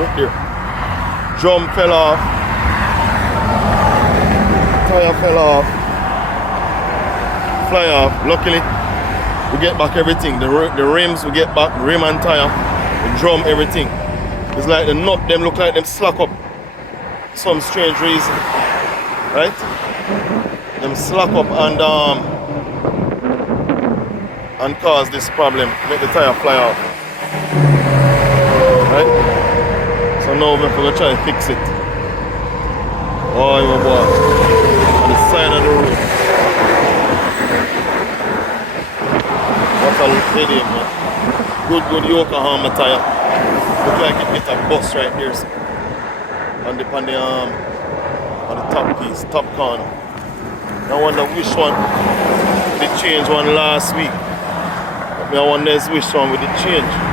Look there. Drum fell off. Tire fell off. Fly off. Luckily, we get back everything. The rims we get back, rim and tire, the drum, everything. It's like the nut, them look like them slack up. Some strange reason. Right? Them slack up and cause this problem. Make the tire fly off. Right? So now we're gonna try to fix it. Oh my boy. On the side of the road. What a headache, man. Good Yokohama tire. Look like it get a bust right there. So. On the top piece, top corner. I wonder which one they changed one last week. I wonder which one we did change.